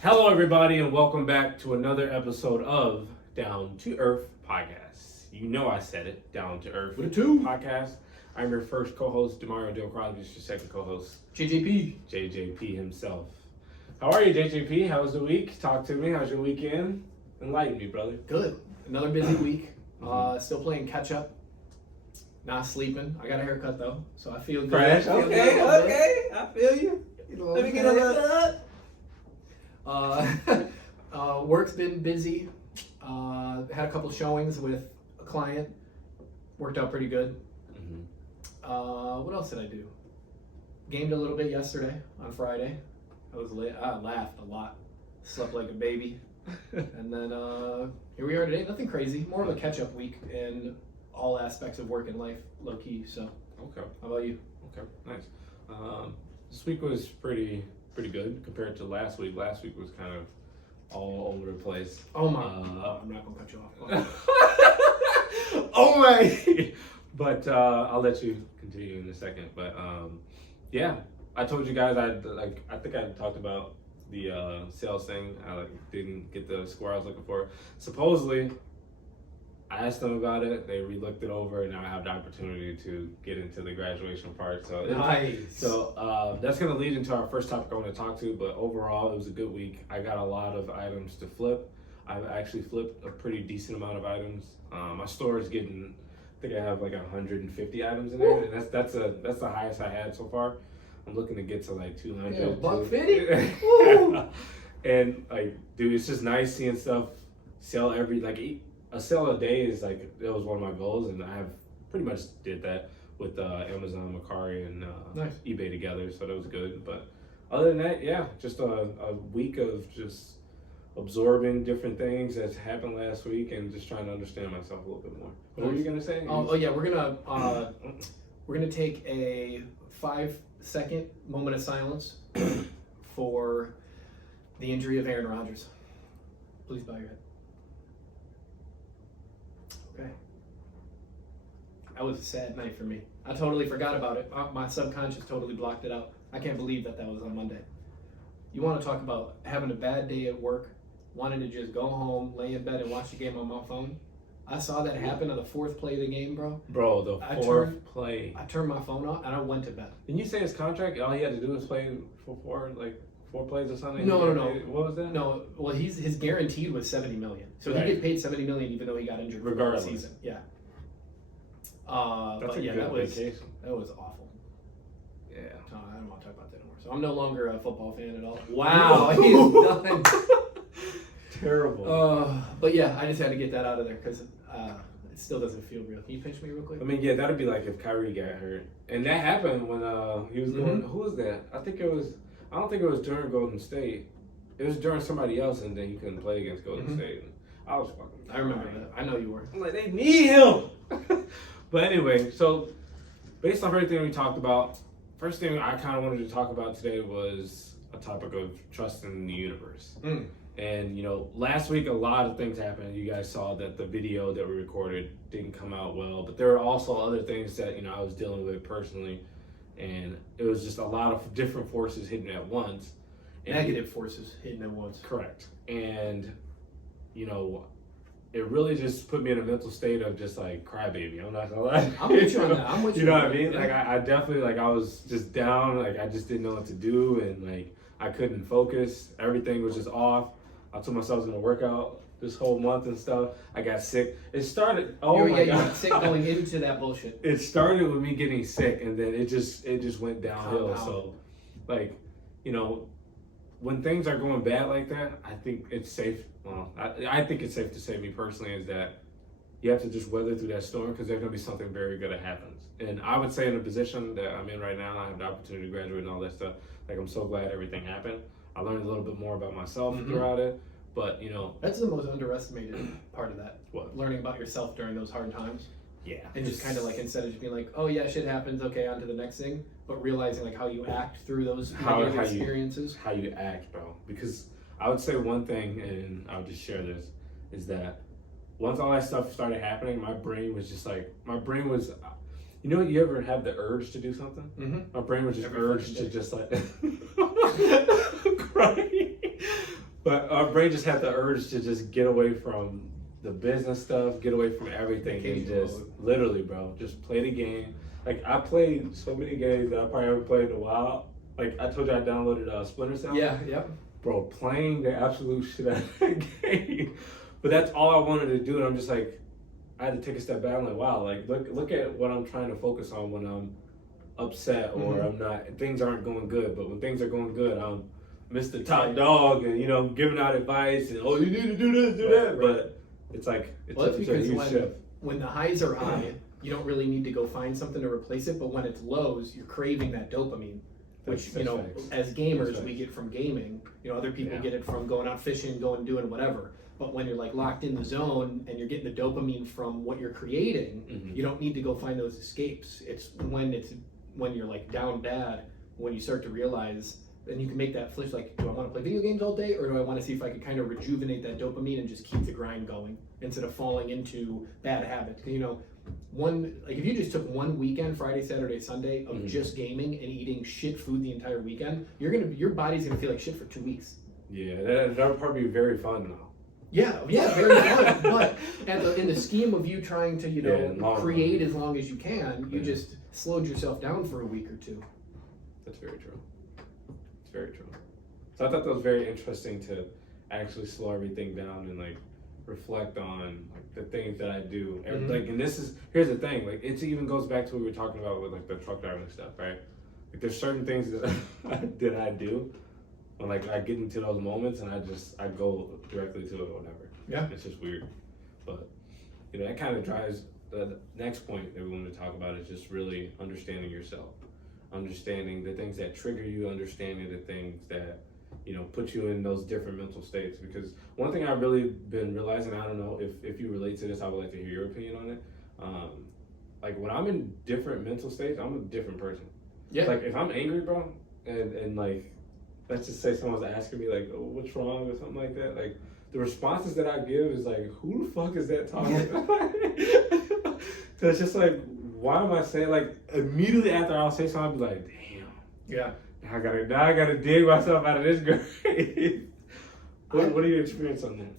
Hello, everybody, and welcome back to another episode of Down to Earth Podcast. You know I said it, Down to Earth With a two. Podcast. I'm your first co-host, Demario Del Crosby. Your second co-host, JJP. JJP himself. How are you, JJP? How was the week? Talk to me. How's your weekend? Enlighten me, brother. Good. Another busy week. Still playing catch up. Not sleeping. I got a haircut though, so I feel good. Fresh. Okay. I feel you. Let me get a haircut. Work's been busy. Had a couple showings with a client. Worked out pretty good. What else did I do? Gamed a little bit yesterday on Friday. I was late. I laughed a lot. Slept like a baby. And then here we are today. Nothing crazy. More of a catch-up week in all aspects of work and life, low key. So. Okay. How about you? Okay. Nice. This week was pretty good compared to last week. Last week was kind of all over the place. Oh my! I'm not gonna cut you off. Oh my! But I'll let you continue in a second. But yeah, I told you guys I think I talked about the sales thing. I didn't get the score I was looking for. Supposedly, I asked them about it. They re-looked it over, and now I have the opportunity to get into the graduation part. So nice. So that's going to lead into our first topic I want to talk to. But overall, it was a good week. I got a lot of items to flip. I've actually flipped a pretty decent amount of items. My store is getting. I think I have like 150 items in there, and that's the highest I had so far. I'm looking to get to like 200. Yeah, $150. And like, dude, it's just nice seeing stuff sell a sale a day is like, that was one of my goals, and I have pretty much did that with Amazon, Mercari, and nice. eBay together, so that was good. But other than that, yeah, just a week of just absorbing different things that's happened last week and just trying to understand myself a little bit more. What were you gonna say? Oh yeah, we're gonna take a 5-second moment of silence for the injury of Aaron Rodgers. Please bow your head. Okay. That was a sad night for me. I totally forgot about it. My subconscious totally blocked it out. I can't believe that was on Monday. You want to talk about having a bad day at work, wanting to just go home, lay in bed, and watch the game on my phone? I saw that happen on the fourth play of the game, bro. Bro, the fourth play. I turned my phone off and I went to bed. Didn't you say his contract, all he had to do was play for four plays or something? No. What was that? No, well, his guaranteed was $70 million, so right. he get paid $70 million even though he got injured regardless for the season. Yeah. That's but a yeah, good vacation. That was awful. Yeah. I don't want to talk about that anymore. So I'm no longer a football fan at all. Wow, he's done. Terrible. But yeah, I just had to get that out of there because it still doesn't feel real. Can you pinch me real quick? I mean, yeah, that'd be like if Kyrie got hurt, and that happened when he was going. Who was that? I don't think it was during Golden State. It was during somebody else, and then he couldn't play against Golden State. And I was fucking. I remember that. I know you were. I'm like, they need him. But anyway, so based on everything we talked about, first thing I kind of wanted to talk about today was a topic of trusting in the universe. And last week a lot of things happened. You guys saw that the video that we recorded didn't come out well, but there were also other things that I was dealing with personally, and it was just a lot of different forces hitting at once. Negative forces hitting at once. Correct. And it really just put me in a mental state of just like crybaby. I'm not gonna lie. I'm with you on that. I'm with you. You know what I mean? Yeah. Like I definitely I was just down. Like I just didn't know what to do, and I couldn't focus. Everything was just off. I told myself I was gonna work out this whole month and stuff. I got sick. It started. Oh my God! You got sick going into that bullshit. It started with me getting sick, and then it just went downhill. So, when things are going bad like that, I think it's safe. Well, I think it's safe to say, me personally, is that you have to just weather through that storm because there's gonna be something very good that happens. And I would say in the position that I'm in right now, I have the opportunity to graduate and all that stuff. I'm so glad everything happened. I learned a little bit more about myself throughout it, but that's the most underestimated part of that. What? Learning about yourself during those hard times. Yeah. And just kind of instead of just being like, oh yeah, shit happens, okay, on to the next thing, but realizing how you act through those experiences. How you act, bro. Because I would say one thing, and I'll just share this, is that once all that stuff started happening, my brain was, you ever have the urge to do something? My brain was just urged to just crying. But our brain just had the urge to just get away from the business stuff, get away from everything, and just literally, bro, just play the game. Like I played so many games that I probably haven't played in a while. Like I told you, I downloaded Splinter Cell. Yeah, yep. Bro, playing the absolute shit out of that game. But that's all I wanted to do, and I'm just like, I had to take a step back. I'm like, wow, like look at what I'm trying to focus on when I'm upset or I'm not. Things aren't going good. But when things are going good, I'm Mr. Top Dog, and giving out advice and you need to do this, do that. Right. But it's like it's a huge shift. When the highs are high, you don't really need to go find something to replace it. But when it's lows, you're craving that dopamine. Which, as gamers, we get from gaming. Other people get it from going out fishing, doing whatever. But when you're like locked in the zone and you're getting the dopamine from what you're creating, you don't need to go find those escapes. It's when you're like down bad, when you start to realize, and you can make that switch, like, do I want to play video games all day, or do I want to see if I can kind of rejuvenate that dopamine and just keep the grind going instead of falling into bad habits? Because if you just took one weekend, Friday, Saturday, Sunday, of just gaming and eating shit food the entire weekend, your body's gonna feel like shit for 2 weeks. Yeah, that would probably be very fun though. Yeah, very fun. But in the scheme of you trying to create as long as you can, you just slowed yourself down for a week or two. That's very true. It's very true. So I thought that was very interesting to actually slow everything down and like reflect on like the things that I do. Like, and here's the thing, like it even goes back to what we were talking about with like the truck driving stuff, right? Like there's certain things that I do when like I get into those moments and I go directly to it or whatever. Yeah. It's just weird. But that kind of drives the next point that we want to talk about is just really understanding yourself. Understanding the things that trigger you, understanding the things that put you in those different mental states. Because one thing I've really been realizing, I don't know if you relate to this, I would like to hear your opinion on it. Like when I'm in different mental states, I'm a different person. Yeah. Like if I'm angry, bro, and like let's just say someone's asking me like, oh, what's wrong or something like that, like the responses that I give is like, who the fuck is that talking? So it's just like, why am I saying, like immediately after I'll say something, I'll be like, damn. Yeah. Now I gotta dig myself out of this grave. What are your experience on that?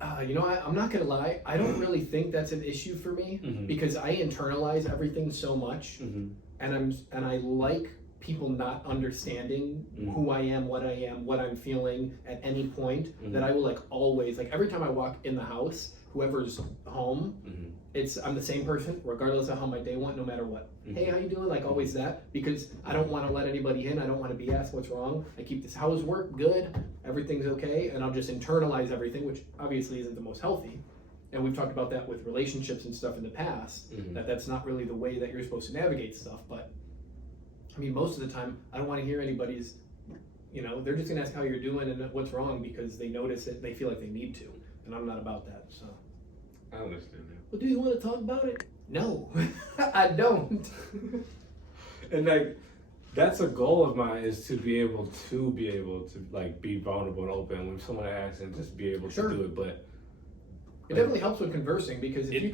I'm not gonna lie. I don't really think that's an issue for me because I internalize everything so much, and I like people not understanding who I am, what I'm feeling at any point. That I will like always, like every time I walk in the house, whoever's home, I'm the same person regardless of how my day went, no matter what. Hey, how you doing? Like always that, because I don't want to let anybody in. I don't want to be asked what's wrong. I keep this house work good, everything's okay, and I'll just internalize everything, which obviously isn't the most healthy. And we've talked about that with relationships and stuff in the past, that's not really the way that you're supposed to navigate stuff. But I mean, most of the time, I don't want to hear anybody's, they're just gonna ask how you're doing and what's wrong because they notice it, they feel like they need to, and I'm not about that, so. I understand that. Well, do you want to talk about it? No, I don't. And like, that's a goal of mine, is to be able to like be vulnerable and open when someone asks and just be able to do it. But it definitely helps with conversing because if you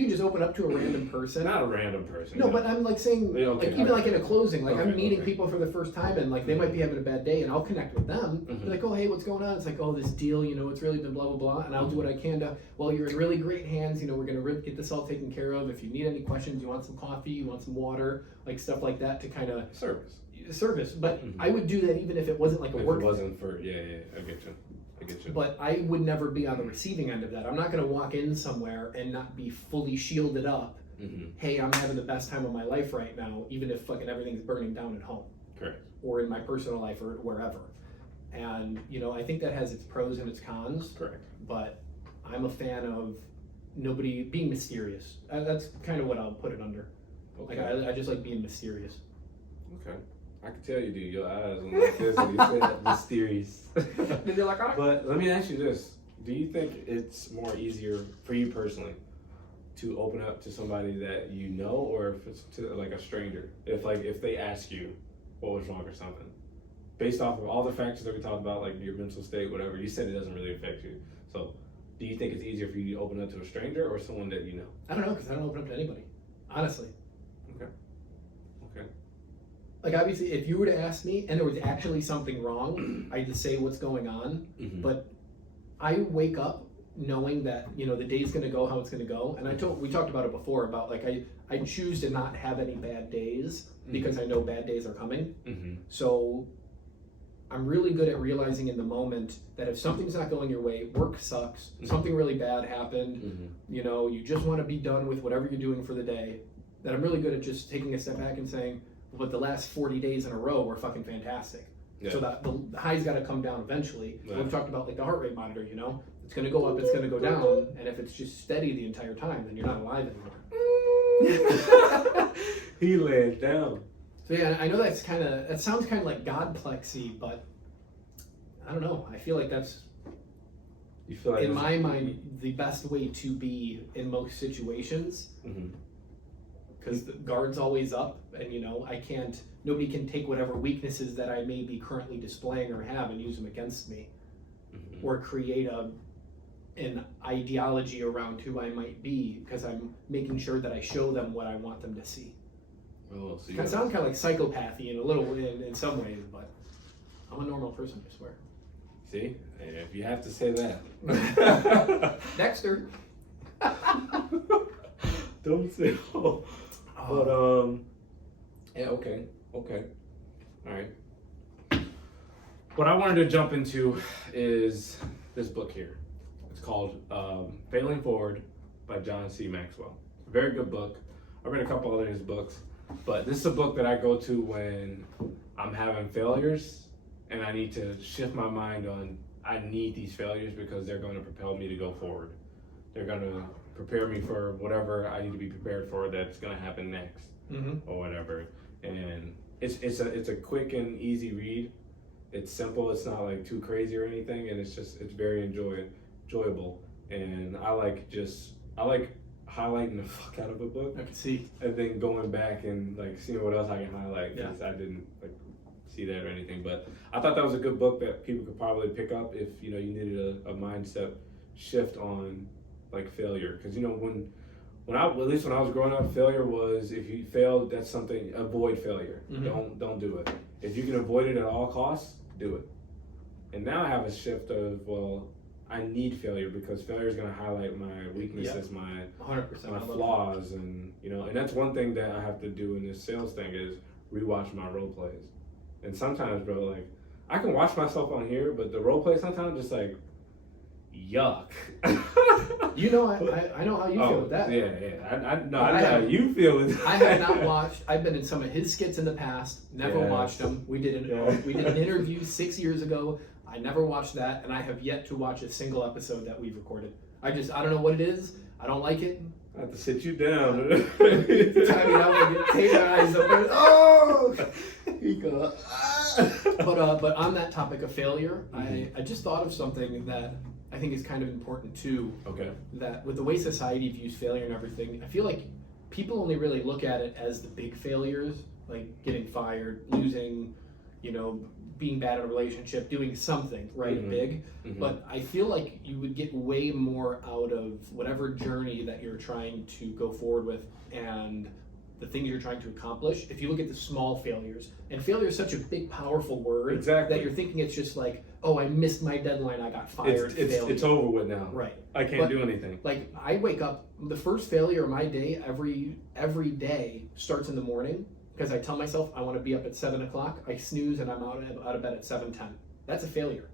can just open up to a random person. Not a random person. No, but I'm like saying, like even like in a closing, like I'm meeting people for the first time and like they might be having a bad day and I'll connect with them. Be like, oh, hey, what's going on? It's like, oh, this deal, it's really been blah, blah, blah. And I'll do what I can to, well, you're in really great hands. We're going to get this all taken care of. If you need any questions, you want some coffee, you want some water, like stuff like that to kind of. Service. But I would do that even if it wasn't like a work. If it wasn't for, yeah, I get you. But I would never be on the receiving end of that. I'm not going to walk in somewhere and not be fully shielded up. Hey, I'm having the best time of my life right now, even if fucking everything's burning down at home. Correct. Or in my personal life or wherever. And, I think that has its pros and its cons. Correct. But I'm a fan of nobody being mysterious. That's kind of what I'll put it under. Okay. Like I just like being mysterious. Okay. I can tell you, dude, your eyes on like this when you say that mysterious. Then you're like, all right. But let me ask you this. Do you think it's more easier for you personally to open up to somebody that you know, or if it's to like a stranger? If they ask you what was wrong or something, based off of all the factors that we talked about, like your mental state, whatever, you said it doesn't really affect you. So do you think it's easier for you to open up to a stranger or someone that you know? I don't know, because I don't open up to anybody, honestly. Okay. Like, obviously, if you were to ask me and there was actually something wrong, I'd just say what's going on. But I wake up knowing that, you know, the day's going to go how it's going to go. And we talked about it before about, like, I choose to not have any bad days because I know bad days are coming. So I'm really good at realizing in the moment that if something's not going your way, work sucks, something really bad happened, you know, you just want to be done with whatever you're doing for the day, that I'm really good at just taking a step back and saying, but the last 40 days in a row were fucking fantastic. Yeah. So that the high's got to come down eventually. Yeah. We've talked about like the heart rate monitor, you know, it's going to go up, it's going to go down, and if it's just steady the entire time, then you're not alive anymore. He laid down. So yeah, I know that sounds kind of like Godplexy, but I don't know. I feel like that's, you feel like in my mind, the best way to be in most situations. Because the guard's always up, and you know, nobody can take whatever weaknesses that I may be currently displaying or have and use them against me, or create an ideology around who I might be, because I'm making sure that I show them what I want them to see. Oh, so it sounds kind of like psychopathy in some ways, but I'm a normal person, I swear. See, if you have to say that. Dexter. Don't say oh. But yeah, okay, all right. What I wanted to jump into is this book here. It's called Failing Forward by John C. Maxwell. Very good book. I read a couple other his books, but this is a book that I go to when I'm having failures and I need to shift my mind on I need these failures because they're going to propel me to go forward. They're going to prepare me for whatever I need to be prepared for that's going to happen next, or whatever. And it's a quick and easy read. It's simple. It's not like too crazy or anything, and it's very enjoyable. And I like highlighting the fuck out of a book. I can see. And then going back and like seeing what else I can highlight, because I didn't like see that or anything. But I thought that was a good book that people could probably pick up if you needed a mindset shift on like failure. Because when I was growing up, failure was, if you failed, that's something, avoid failure. Don't do it. If you can avoid it at all costs, do it. And now I have a shift of, well, I need failure because failure is going to highlight my weaknesses, my 100%, my flaws, and and that's one thing that I have to do in this sales thing is rewatch my role plays. And sometimes, bro, like I can watch myself on here, but the role play sometimes just like yuck. I know how you feel with that. I know how you feel with that. I have not watched. I've been in some of his skits in the past. Never watched them. We did an interview 6 years ago. I never watched that, and I have yet to watch a single episode that we've recorded. I don't know what it is. I don't like it. I have to sit you down. Time out, take your eyes open. Oh, he goes. But on that topic of failure, I just thought of something that I think is kind of important too. Okay. That with the way society views failure and everything, I feel like people only really look at it as the big failures, like getting fired, losing, being bad in a relationship, doing something, right, big. But I feel like you would get way more out of whatever journey that you're trying to go forward with and the things you're trying to accomplish if you look at the small failures. And failure is such a big, powerful word that you're thinking it's just like, oh, I missed my deadline, I got fired. It's over with now. Right. I can't do anything. Like, I wake up, the first failure of my day every day starts in the morning, because I tell myself I want to be up at 7 o'clock, I snooze and I'm out of bed at 7:10. That's a failure.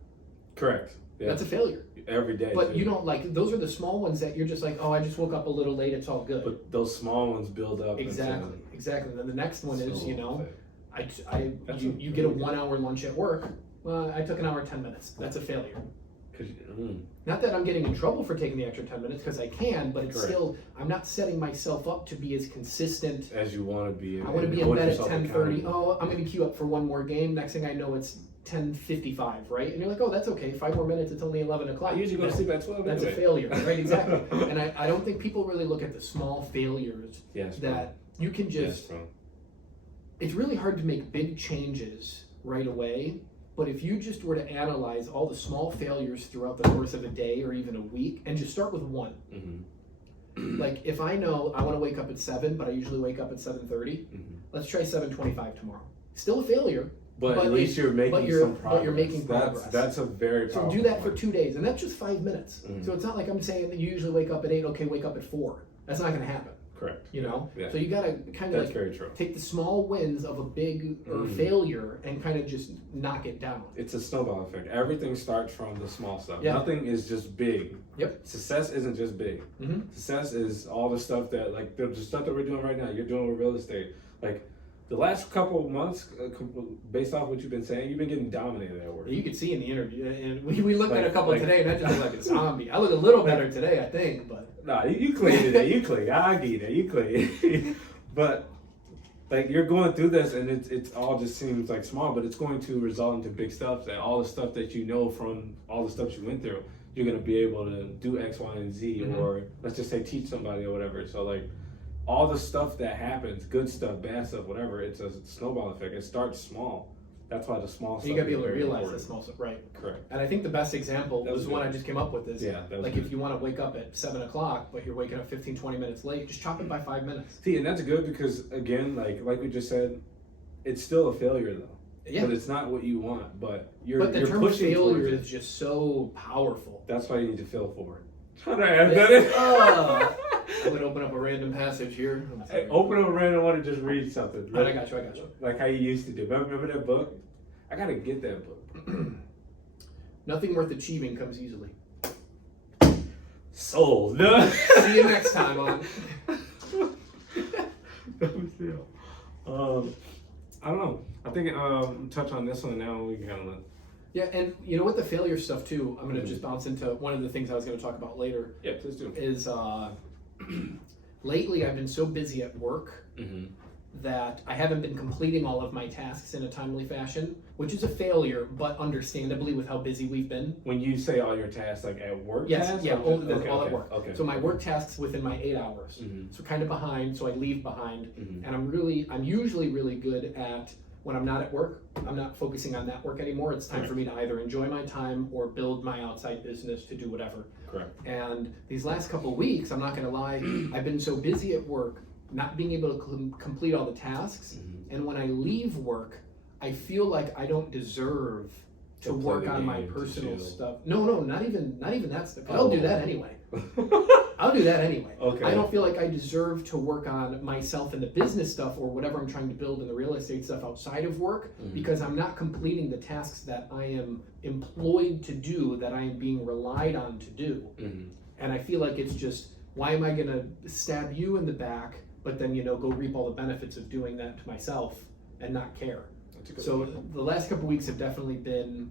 Correct. Yeah. That's a failure. Every day. But you don't those are the small ones that you're just like, oh, I just woke up a little late, it's all good. But those small ones build up. Exactly. And then the next one is, you get a 1 hour lunch at work. Well, I took an hour and 10 minutes. That's a failure. Not that I'm getting in trouble for taking the extra 10 minutes, because I can, but it's still, I'm not setting myself up to be as consistent as you want to be. I want to be in bed at 10:30. Oh, I'm going to queue up for one more game. Next thing I know, it's 10:55, right? And you're like, oh, that's okay. 5 more minutes. It's only 11 o'clock. I usually go to sleep at 12. That's a failure, right? Exactly. And I don't think people really look at the small failures that you can just. It's really hard to make big changes right away. But if you just were to analyze all the small failures throughout the course of a day or even a week, and just start with one. Like, if I know I want to wake up at 7, but I usually wake up at 7:30, let's try 7:25 tomorrow. Still a failure. But at least you're making some progress. But you're making progress. That's a very powerful So do that point. for 2 days, and that's just 5 minutes. Mm-hmm. So it's not like I'm saying that you usually wake up at 8, okay, wake up at 4. That's not going to happen. Correct. You know? Yeah. So you got to kind of very true. take the small wins of a big or failure and kind of just knock it down. It's a snowball effect. Everything starts from the small stuff. Yeah. Nothing is just big. Yep. Success isn't just big. Mm-hmm. Success is all the stuff that, like, the stuff that we're doing right now. You're doing with real estate. Like, the last couple of months, based off what you've been saying, you've been getting dominated at work. You could see in the interview, and we looked at a couple like, today, and I just look like a zombie. I look a little better today, I think, but... Nah, you clean today. You clean. I get it. You clean. But, like, you're going through this, and it's all just seems like small, but it's going to result into big stuff. That all the stuff that you know from all the stuff you went through, you're going to be able to do X, Y, and Z, or let's just say teach somebody or whatever. So, like, all the stuff that happens, good stuff, bad stuff, whatever, it's a snowball effect. It starts small. That's why the small stuff. You got to be able to is very realize important. the small stuff, right? Correct. And I think the best example That was was one good. I just came up with is, Yeah, that was like good. if you want to wake up at 7 o'clock, but you're waking up 15, 20 minutes late, just chop it by 5 minutes. See, and that's good because, again, like we just said, it's still a failure though. Yeah. But it's not what you want. But you're But the you're term pushing failure towards it. is just so powerful. That's why you need to feel forward. Try to have done it. I'm going to open up a random passage here. Hey, open up a random one and just read something. Right, I got you. Like how you used to do. Remember that book? I gotta get that book. Nothing worth achieving comes easily. Sold. See you next time on. I don't know. I think touch on this one now and we can kind of Yeah, and you know what, the failure stuff too, I'm going to just bounce into one of the things I was going to talk about later. Yeah, please do. Is lately I've been so busy at work that I haven't been completing all of my tasks in a timely fashion, which is a failure, but understandably with how busy we've been. When you say all your tasks, like at work Yes, tasks? yeah, or all, just- all at work. Okay. So my work tasks within my 8 hours. So kind of behind, so I leave behind. And I'm usually really good at, when I'm not at work, I'm not focusing on that work anymore. It's time for me to either enjoy my time or build my outside business to do whatever. Correct. And these last couple of weeks, I'm not gonna lie, I've been so busy at work, not being able to complete all the tasks. And when I leave work, I feel like I don't deserve to To play work the on my game, to personal chill. stuff. No, not even that stuff. I'll do that anyway. I'll do that anyway. Okay. I don't feel like I deserve to work on myself and the business stuff or whatever I'm trying to build in the real estate stuff outside of work because I'm not completing the tasks that I am employed to do, that I am being relied on to do. And I feel like it's just, why am I going to stab you in the back, but then, go reap all the benefits of doing that to myself and not care? So the last couple weeks have definitely been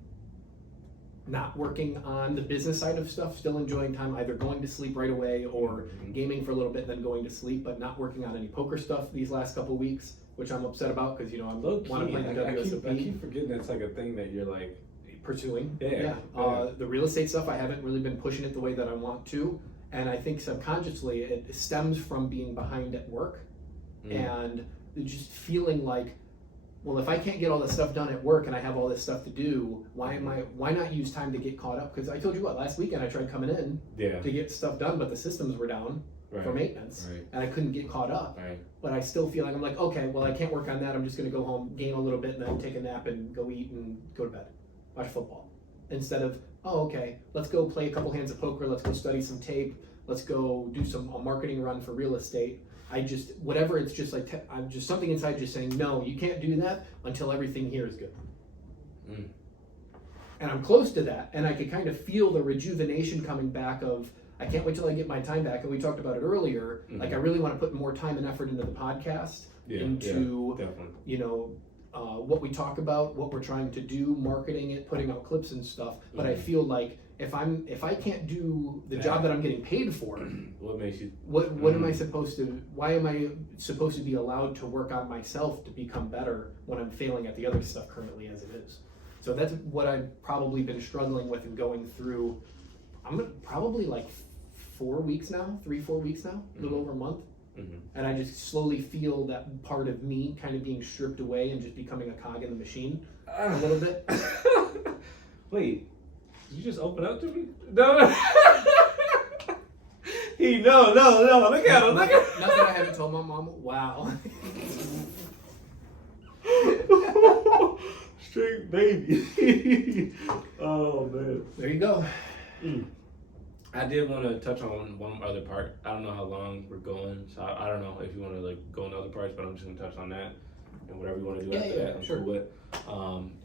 not working on the business side of stuff, still enjoying time, either going to sleep right away or gaming for a little bit and then going to sleep, but not working on any poker stuff these last couple weeks, which I'm upset about because, I want to play the WSOP. I keep forgetting that's like a thing that you're like pursuing. Yeah. The real estate stuff, I haven't really been pushing it the way that I want to. And I think subconsciously it stems from being behind at work and just feeling like, well, if I can't get all this stuff done at work and I have all this stuff to do, why not use time to get caught up? Because I told you last weekend I tried coming in to get stuff done, but the systems were down for maintenance and I couldn't get caught up. But I still feel like I'm like, okay, well, I can't work on that. I'm just going to go home, game a little bit, and then take a nap and go eat and go to bed, watch football. Instead of, oh, okay, let's go play a couple hands of poker, let's go study some tape, let's go do a marketing run for real estate. It's just like, I'm just something inside just saying, no, you can't do that until everything here is good. And I'm close to that, and I could kind of feel the rejuvenation coming back of, I can't wait till I get my time back, and we talked about it earlier, like I really want to put more time and effort into the podcast, into, what we talk about, what we're trying to do, marketing it, putting out clips and stuff, but I feel like if I can't do the job that I'm getting paid for, what makes you? What am I supposed to? Why am I supposed to be allowed to work on myself to become better when I'm failing at the other stuff currently as it is? So that's what I've probably been struggling with and going through. I'm probably like 4 weeks now, 3-4 weeks now, a little over a month. And I just slowly feel that part of me kind of being stripped away and just becoming a cog in the machine a little bit. Wait, did you just open up to me? No. No, look at him, look at him. Nothing I haven't told my mom. Wow. Straight baby. Oh man. There you go. I did want to touch on one other part. I don't know how long we're going, so I don't know if you want to like go into other parts, but I'm just gonna touch on that and whatever you want to do after that. I'm sure. cool with.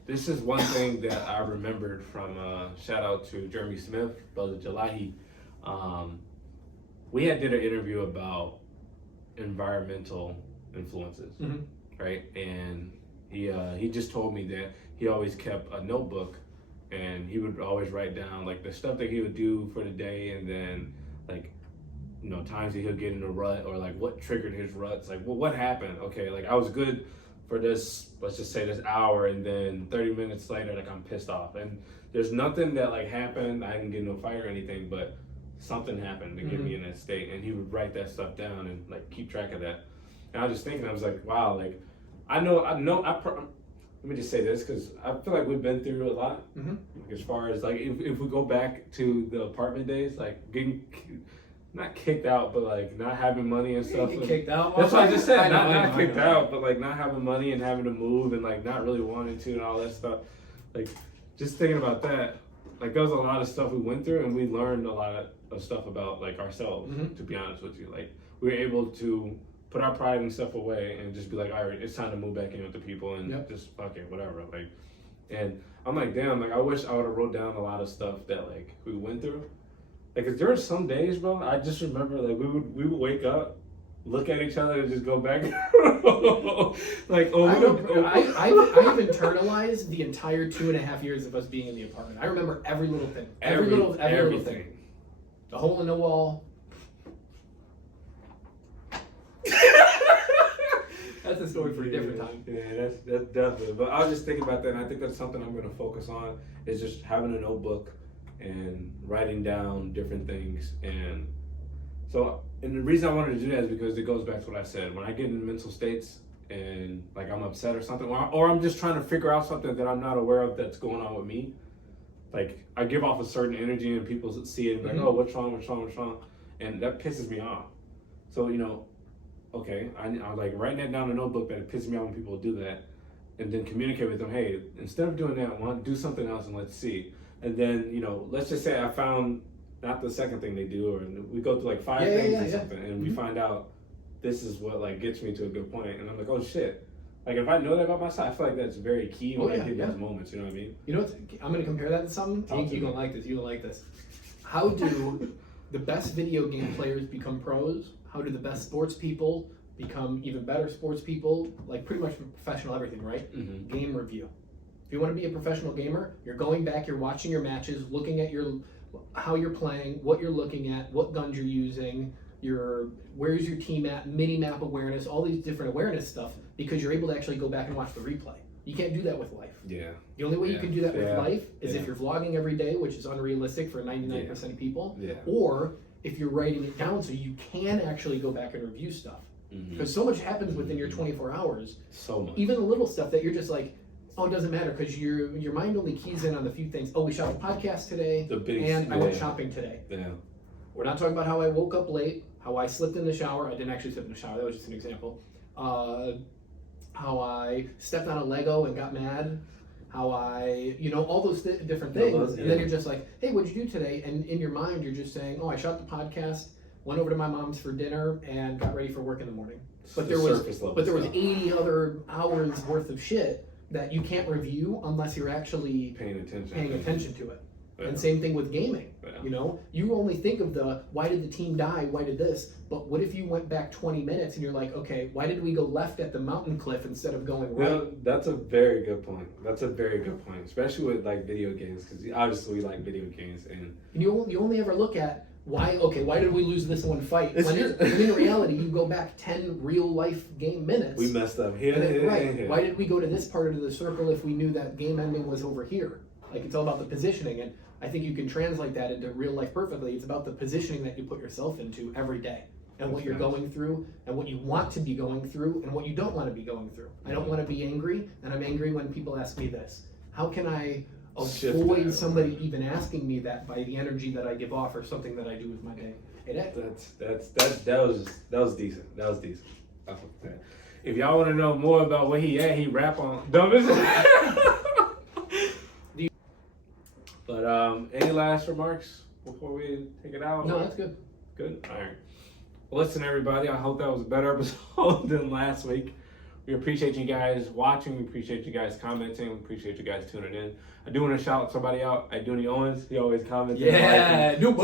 This is one thing that I remembered from shout out to Jeremy Smith, Brother Jalahi. We did an interview about environmental influences, right? And he just told me that he always kept a notebook, and he would always write down like the stuff that he would do for the day, and then like, you know, times that he'll get in a rut, or like what triggered his ruts. Like, well, what happened? Okay, like I was good for this, let's just say this hour, and then 30 minutes later, like I'm pissed off. And there's nothing that like happened, I didn't get in a fight or anything, but something happened to get me in that state. And he would write that stuff down and like keep track of that. And I was just thinking, I was like, wow, like let me just say this, because I feel like we've been through a lot. Like, as far as like if we go back to the apartment days, like getting not kicked out, but like not having money and stuff. Get kicked out. That's what I just said. Not kicked out, but like not having money and having to move and like not really wanting to and all that stuff. Like just thinking about that, like there was a lot of stuff we went through, and we learned a lot of stuff about like ourselves. To be honest with you, like we were able to put our pride and stuff away and just be like, all right, it's time to move back in with the people and just fuck it, whatever. Like, and I'm like, damn, like I wish I would have wrote down a lot of stuff that like we went through. Like, 'cause there were some days, bro, I just remember like we would wake up, look at each other, and just go back. Like, I've internalized the entire 2.5 years of us being in the apartment. I remember every little thing, every little thing. The hole in the wall. That's a story for a different time. Yeah, that's definitely. But I was just thinking about that, and I think that's something I'm going to focus on, is just having a notebook and writing down different things. And so, and the reason I wanted to do that is because it goes back to what I said. When I get in mental states and like I'm upset or something, or I'm just trying to figure out something that I'm not aware of that's going on with me, like I give off a certain energy and people see it and be like, oh, what's wrong? And that pisses me off. So, you know, okay, I was like writing that down in a notebook that it pisses me off when people do that, and then communicate with them, hey, instead of doing that, I want to do something else and let's see. And then, you know, let's just say I found not the second thing they do, or we go through like 5 things or something, and we find out this is what like gets me to a good point, and I'm like, oh shit. Like if I know that about myself, I feel like that's very key when I hit those moments, you know what I mean? You know what, I'm going to compare that to something. You're going to like this, you don't like this. How do the best video game players become pros? How do the best sports people become even better sports people? Like pretty much professional everything, right? Game review. If you want to be a professional gamer, you're going back, you're watching your matches, looking at how you're playing, what you're looking at, what guns you're using, where's your team at, mini-map awareness, all these different awareness stuff, because you're able to actually go back and watch the replay. You can't do that with life. Yeah. The only way you can do that with life is if you're vlogging every day, which is unrealistic for 99% of people, or if you're writing it down so you can actually go back and review stuff. Because so much happens within your 24 hours. So much. Even the little stuff that you're just like, oh, it doesn't matter, because your mind only keys in on the few things. Oh, we shot a podcast today, and I went shopping today. Yeah. We're not talking about how I woke up late, how I slipped in the shower. I didn't actually slip in the shower. That was just an example. How I stepped on a Lego and got mad. How I, all those different things. And then you're just like, hey, what'd you do today? And in your mind, you're just saying, oh, I shot the podcast, went over to my mom's for dinner, and got ready for work in the morning. But there was 80 other hours worth of shit that you can't review unless you're actually paying attention to it. Yeah. And same thing with gaming. Yeah. You only think of why did the team die? Why did this? But what if you went back 20 minutes and you're like, okay, why did we go left at the mountain cliff instead of going right? Well, that's a very good point. Especially with like video games, because obviously we like video games, and you only ever look at why did we lose this one fight? When in reality, you go back 10 real life game minutes. We messed up here. Right. Why did we go to this part of the circle if we knew that game ending was over here? Like, it's all about the positioning, and I think you can translate that into real life perfectly. It's about the positioning that you put yourself into every day, and what you're going through, and what you want to be going through, and what you don't want to be going through. I don't want to be angry, and I'm angry when people ask me this. How can I avoid somebody even asking me that by the energy that I give off or something that I do with my day? That was decent. If y'all want to know more about where he rap on dumbest. But any last remarks before we take it out? No, that's good. Good. All right. Well, listen, everybody. I hope that was a better episode than last week. We appreciate you guys watching. We appreciate you guys commenting. We appreciate you guys tuning in. I do want to shout somebody out. Dooney Owens. He always comments. Yeah, new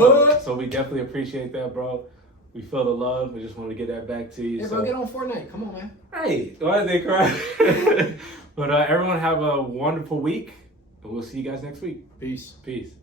so we definitely appreciate that, bro. We feel the love. We just want to get that back to you. Hey, bro, get on Fortnite. Come on, man. Hey, why did they cry? But everyone have a wonderful week. And we'll see you guys next week. Peace. Peace.